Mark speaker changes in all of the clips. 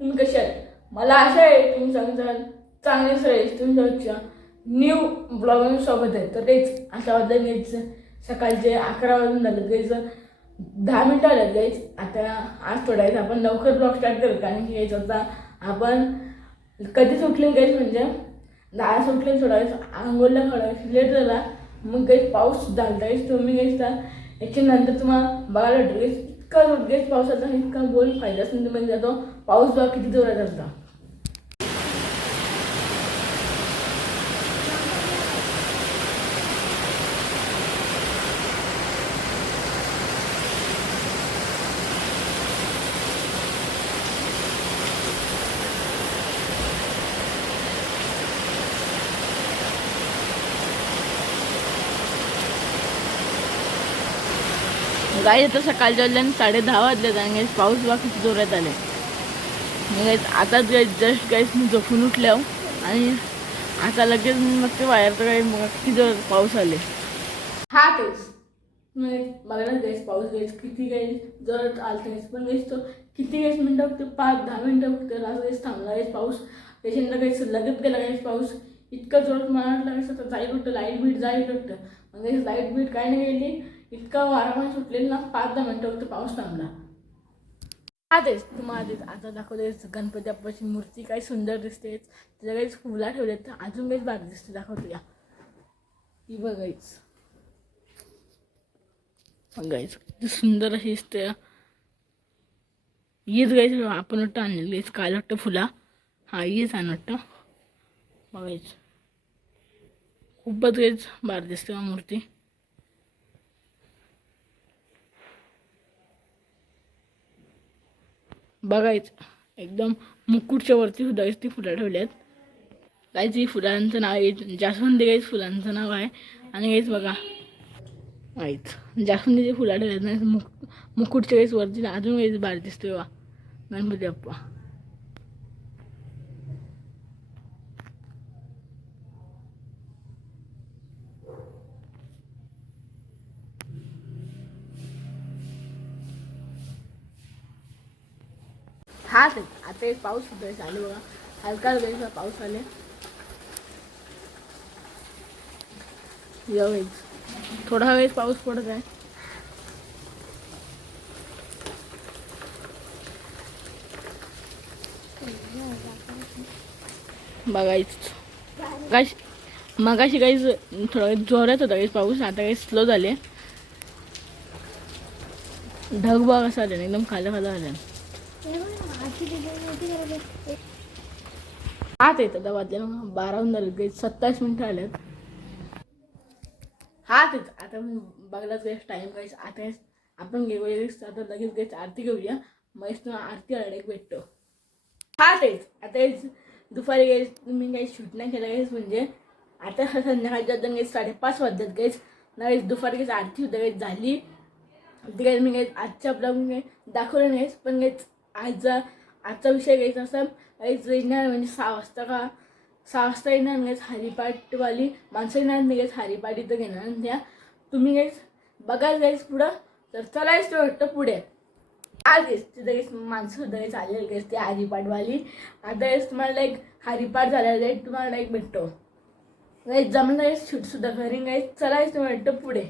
Speaker 1: तुम्ही कसे आहे मला आशा आहे तुम्ही सांगताल चांगलेच राहील तुमच्या न्यू ब्लॉगिंग सोबत आहे. तर तेच अशा वाजता घ्यायचं सकाळचे अकरा वाजून झालं. घ्यायचं दहा मिनटं आलं गाईच आता आज थोडायचं आपण लवकर ब्लॉग स्टार्ट करू. कारण की यायचं होता आपण कधीच उठले गाईच म्हणजे दहा सुटले थोडा वेळेस आंघोळला थोडा लेट झाला. मग काही पाऊस झाला गाईच तुम्ही गाईच याच्यानंतर तुम्हाला बघायला भेटेल. इतका जोर पावसाचा इतका गोल फायदा संधी म्हणजे जातो पाऊस बघा किती जोरात असता गाई आता सकाळच्या वाजल्याने साडे दहा वाजल्यात आणि गाईस पाऊस बघा किती जोरात आले मी गाईस आताच गाईस जस्ट गाईस मी झोपून उठल्या हो. आणि आता लगेच मग ते बाहेर तर काही मग किती जोरात पाऊस आले हा तेच बघायला गाईस पाऊस गाईस किती गाईस जोरात आलता गाईस पण गाईस तो किती गाईस मिनटं फक्त पाच दहा मिनटं फक्त लास्ट गाईस थांबला गाईस पाऊस. त्याच्यानंतर गाईस लगेच गेला गाईस पाऊस. इतकं जोरात मला वाटलं गाईस आता जाईल वाटतं लाइट बीट जाईल वाटतं मग गाईस लाइट बीट काय नाही गेली इतका वारामार सुटलेला ना पाच दहा मिनटं फक्त पाऊस थांबला. तेच तुम्हाला तेच आता दाखवते गणपती बाप्पाची मूर्ती काही सुंदर दिसते. त्याच्या काही फुला ठेवलेत तर अजून काहीच भारी दिसते दाखवतो या. ही बघायच. बघायच. किती सुंदर अशी दिसते. हीच गाईच आपण वाटतं आणलेली काय वाटतं फुला. हा हीच आण वाटतं बघायच. खूपच गाईच भारी दिसते हा मूर्ती. बघायचं. एकदम मुकुटच्या वरती सुद्धा ती फुलं ठेवल्यात. काहीच ही फुलांचं नाव आहे जास्वंदी काहीच फुलांचं नाव आहे. आणि काहीच बघा. काहीच जास्वंदीचे फुलं ठेवल्यात नाही मुक मुकुटच्या वेळेस वरती अजून वेळेस बाहेर दिसतोय वा गणपती बाप्पा. हा आता एक पाऊस सुद्धा चालू बघा हलका हलका पाऊस आले यावेळेस थोडा वेळेस पाऊस पडत आहे. बघायच. गाश मगाशी काहीच थोडा जोरात होता काही पाऊस आता काही स्लो झाले ढग बघ असं आले एकदम खालं खालं आलं हात येत आता वाजल्या मग बारा होऊन झाले सत्तावीस मिनिटं आल्यात. हात येत. आता बघलाच गेस टाईम गाईस आता आपण घेऊ आता लगेच गेस आरती घेऊया. मग आरती आडायला भेटतो. हात येत. आता दुपारी गेस मी काही शूट नाही केलं गेस म्हणजे आता संध्याकाळच्या दोन गेस साडेपाच वाजतात गेस नाही दुपारी गेस आरती होतं काही झाली. ते मी गेस आजच्या ब्लॉग दाखवलं नाहीस पण आजचा आजचा विषय घ्यायचा असा काहीच येणार म्हणजे सहा वाजता का? सहा वाजता येणार म्हणजे नाहीच हरिपाठवाली माणसं येणार नाही काहीच हरिपाठ इथं घेणार. द्या त्या तुम्ही काहीच बघायला जायच पुढं. तर चलायच ते वाटतं पुढे. आज तिथं गेस माणसं सुद्धा गेस आलेली गेस ती हरिपाठवाली आता येस तुम्हाला एक हरिपाठ झालेला आहे तुम्हाला एक भेटतो. काही जमलं काही शूटसुद्धा करीन गाईस चलायच तुम्ही वाटतं पुढे.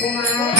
Speaker 1: Bye.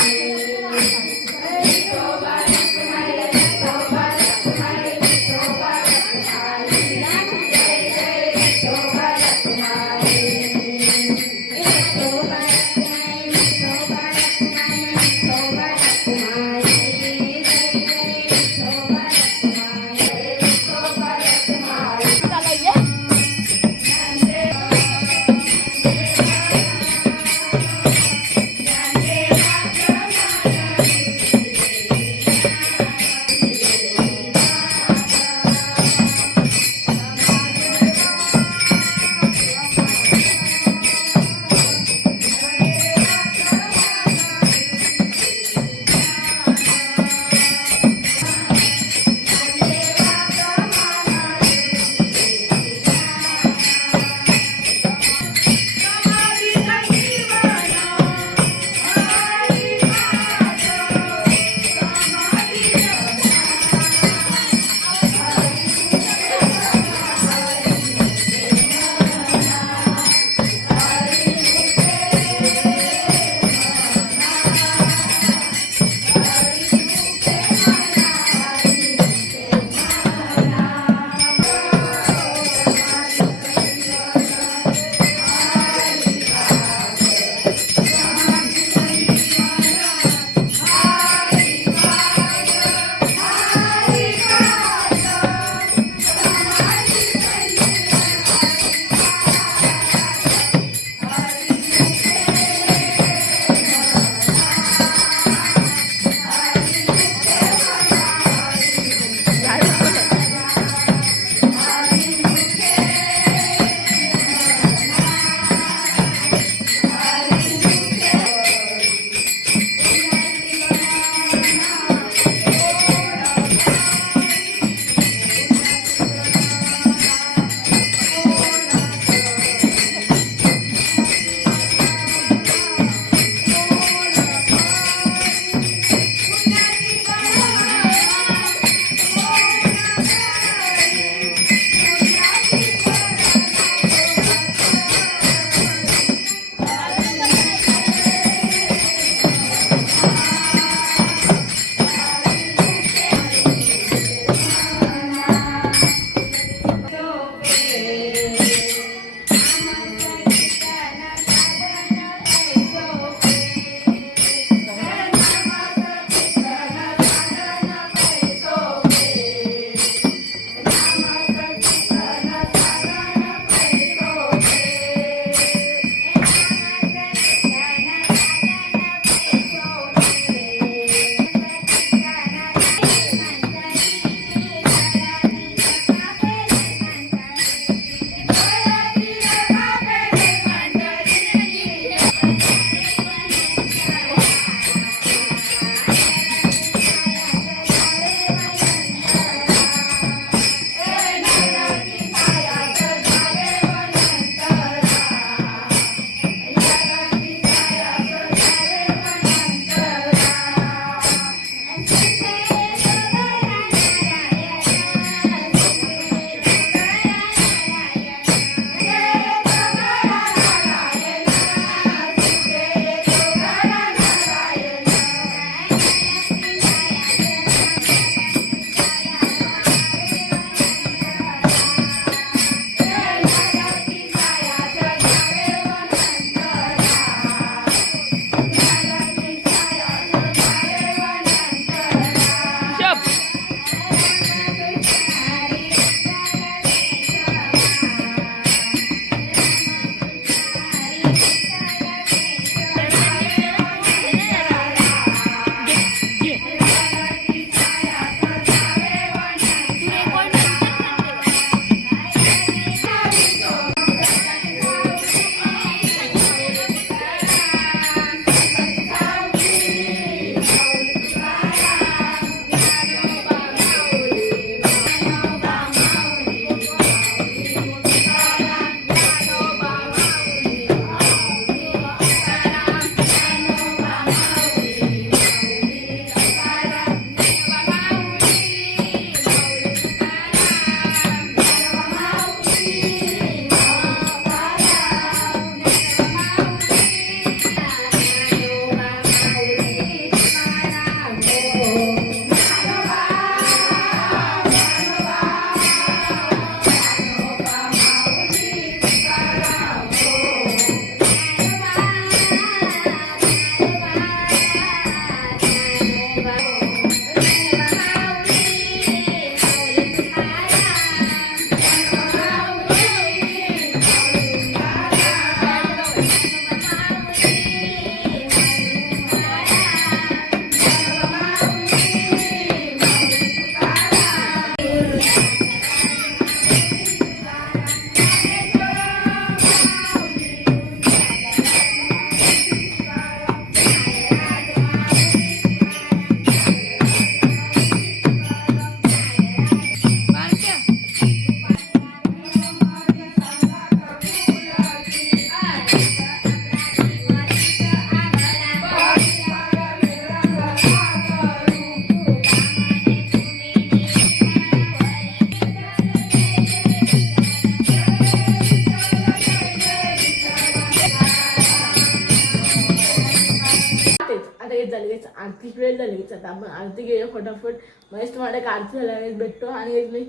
Speaker 1: वेळ झाली गाईस आता आपण आरती घेऊया फटाफट. महेश तुम्हाला एक आरती झाला भेटतो. आणि एक मी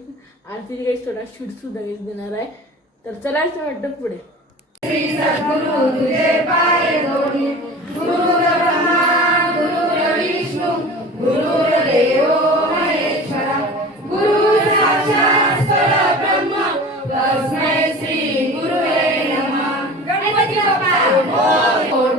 Speaker 1: आरती थोडा शूट सुद्धा गाईस देणार आहे. तर चला असं वाटतं पुढे.
Speaker 2: गणपती बाप्पा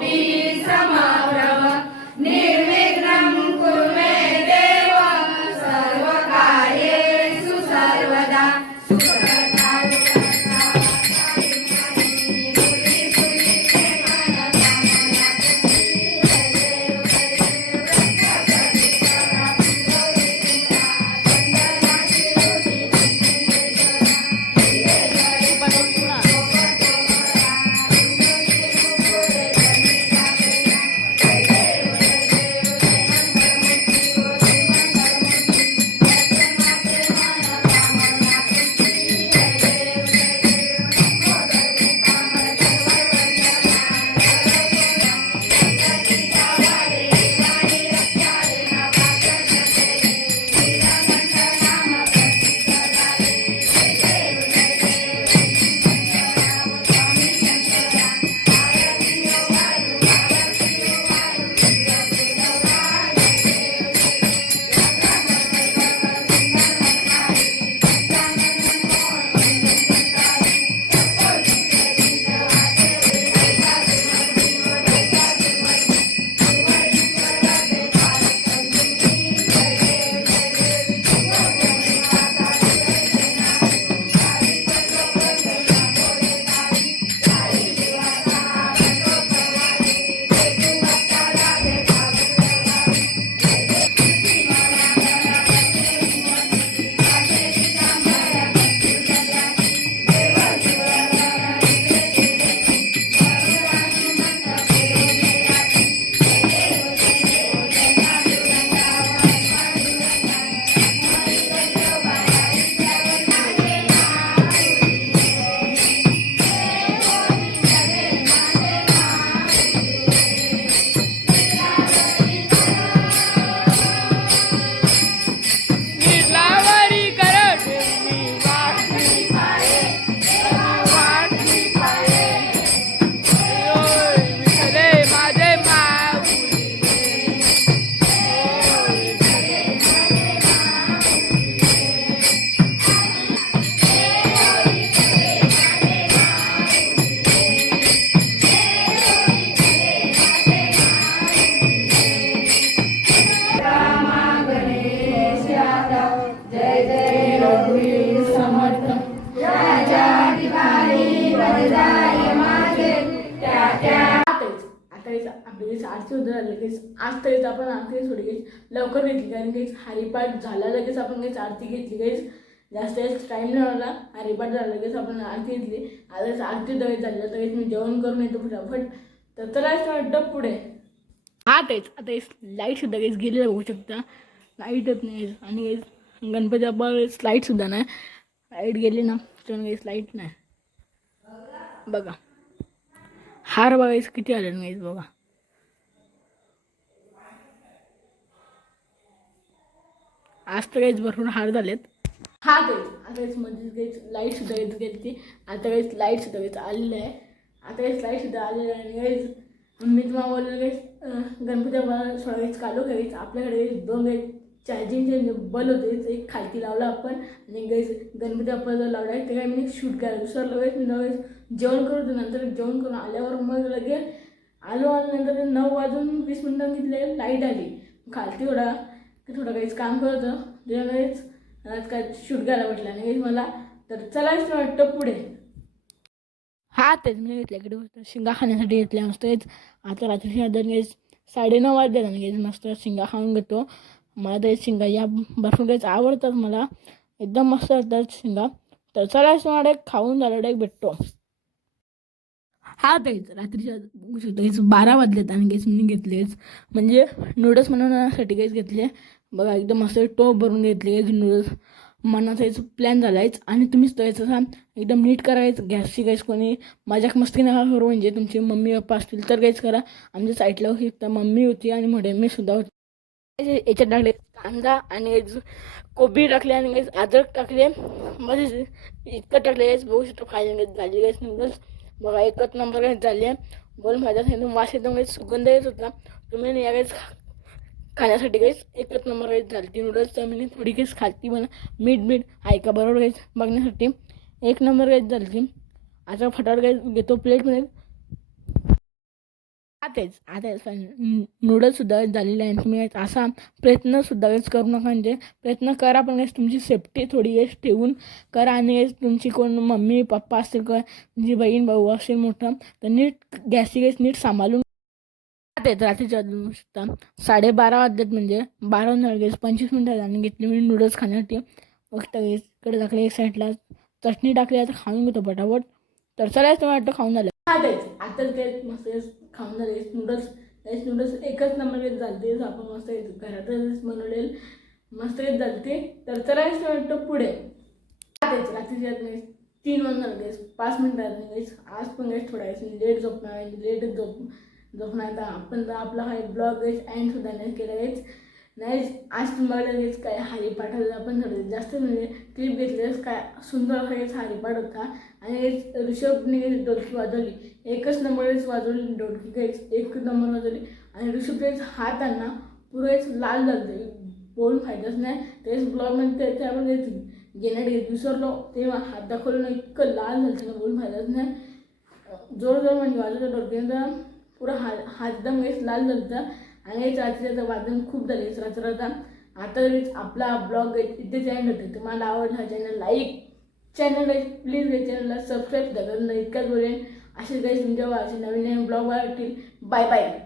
Speaker 1: लवकर घेतली. कारण की हरिपाठ झाला लगेच आपण काहीच आरती घेतली काहीच. जास्त टाईम नाही हरिपाठ झाला लगेच आपण आरती घेतली. आता आरती दवेत झाली. लगेच मी जेवण करून येतो फटाफट. तर त्याला असं वाटतं पुढे. हा तेच. आता लाइट सुद्धा काहीच गेलेलं बघू शकता. लाईटच नाही. आणि गणपती बाबा लाइट सुद्धा नाही. लाइट गेली ना तर काहीच लाइट नाही. बघा. हार बघायचं किती आले नाही बघा. आज तर काहीच भरपूर हार झालेत. हा तेच आता काहीच मध्ये काहीच लाइट सुद्धा येत गेली आता काहीच लाइट सुद्धा काहीच आलेलं आहे. आता काहीच लाइट सुद्धा आलेलं आहे आणि काहीच मी तुम्हाला बोललेलं काहीच गणपती बाप्पाला सगळेच कालो घ्यायच आपल्याकडे दोन गाईज चार्जिंगचे बल होते एक खालती लावला आपण आणि गाईस गणपती बाप्पा जो लावला आहे ते काय मी शूट करायला दुसरं लगेच मी लगेच जेवण करू होतो नंतर जेवण करून आल्यावर मग लगेच आलो आल्यानंतर नऊ वाजून वीस मिनटं घेतले लाइट आली. खालती थोडा की थोडं काहीच काम करत. होतं त्याच्यामुळेच आज काय शूट करायला म्हटलं नाही मला. तर चलायच वाटतं पुढे. हा तेच मी घेतल्या इकडे शिंगा खाण्यासाठी घेतल्या मस्त हेच आता रात्री साधारण साडे साडेनऊ वाजले आणि मस्त शिंगा खाऊन घेतो. मला ते शिंगा या भरपूर काहीच आवडतात मला. एकदम मस्त वाटतात शिंगा. तर चला असं मला एक खाऊन झालं एक भेटतो. हा तेच रात्रीच्या बघू शकतो काहीच बारा वाजलेत आणि काहीच मी घेतलेच म्हणजे नूडल्स बनवण्यासाठी काहीच घेतले. बघा एकदम मस्त टोप भरून घेतले काहीच नूडल्स मनाचा प्लॅन झालायच आणि तुम्हीच तयाचं सांग एकदम नीट करायचं. गॅसची गॅस कोणी माझ्याक मस्ती नका करू म्हणजे तुमची मम्मी पप्पा असतील तर काहीच करा. आमच्या साईडला होती तर मम्मी होती आणि मोठे मी सुद्धा होती. याच्यात टाकले कांदा आणि कोबी टाकले आणि गाईस अद्रक टाकले. बस इतकं टाकले बघू शकतो खायला गॅस झाली गॅस नूडल्स बघा एकच नंबर गाईस झाली आहे. बोल माझ्या एकदम मासे एकदम सुगंध येत होता. तुम्ही या काहीच खा खाण्यासाठी काहीच एकच नंबर काहीच झाली ती नूडल्स तर मी थोडी काहीच खालती म्हणा मीठ मीठ ऐका बरोबर काहीच बघण्यासाठी. एक नंबर काहीच झाली ती आता फटाफट काही घेतो प्लेटमध्ये आताच आताच नूडल्ससुद्धा झालेले आहे तुम्ही असा प्रयत्नसुद्धा वेळेस करू नका. म्हणजे प्रयत्न करा पण तुमची सेफ्टी थोडी येस ठेवून करा. आणि तुमची कोण मम्मी पप्पा असतील किंवा तुमची बहीण भाऊ असेल मोठं तर नीट गॅसची गॅस नीट सांभाळून आहेत रात्रीच्या नुसता साडेबारा वाजतात म्हणजे बारा नळगेस पंचवीस मिनटं आणि घेतली मी नूडल्स खाण्यासाठी. फक्त इकडे टाकले एक साईडला चटणी टाकली. आता खाऊन घेतो पटापट. तर चला तुम्हाला वाटतं खाऊन झालं. हा आता ते मस्त खाऊन झाले. नूडल्स तेच नूडल्स एकच नंबर येत चालते आपण मस्त घरातच बनवलेल मस्त येत चालते तर चला वाटतं पुढे. हा रात्रीच्या नाही. तीन वाजणार गेस पाच मिनटात नाही गेस आज पण गेस थोडा लेट झोपणार आहे. लेटच झोप झोपणार तर आपण तर आपला हा ब्लॉग गेस अँड सुद्धा नाही केला गेस नाही आज तुम्हाला गेस काय हरिपाठाला आपण थोडं जास्त म्हणजे क्लिप घेतलेस काय सुंदर हेच हारी होता. आणि हेच ऋषभने गैस डोलकी वाजवली. एकच नंबरच वाजवली डोलकी गैस एक नंबर वाजवली. आणि ऋषभचेच हात आणला पुरेच लाल झाले बोलून फायदाच नाही. तेच ब्लॉगमध्ये त्याच्या आपण घेण्यात घेत विसरलो तेव्हा हात दाखवलं इतकं लाल झालं ना बोलून फायदाच नाही. जोर जोर म्हणजे वाजवलं डोक्यानं पुरा हात हात एकदम वेळेस लाल झालं आणि याच्या रात्रीचं वादन खूप झाले रात्र आता आता आपला ब्लॉग इथेच एंड होते तुम्हाला आवडला चॅनल लाईक चॅनल प्लीज या चॅनलला सबस्क्राईब करा इतकाच बोलेन. असेच काही तुमच्या असे नवीन नवीन ब्लॉग वाटतील बाय बाय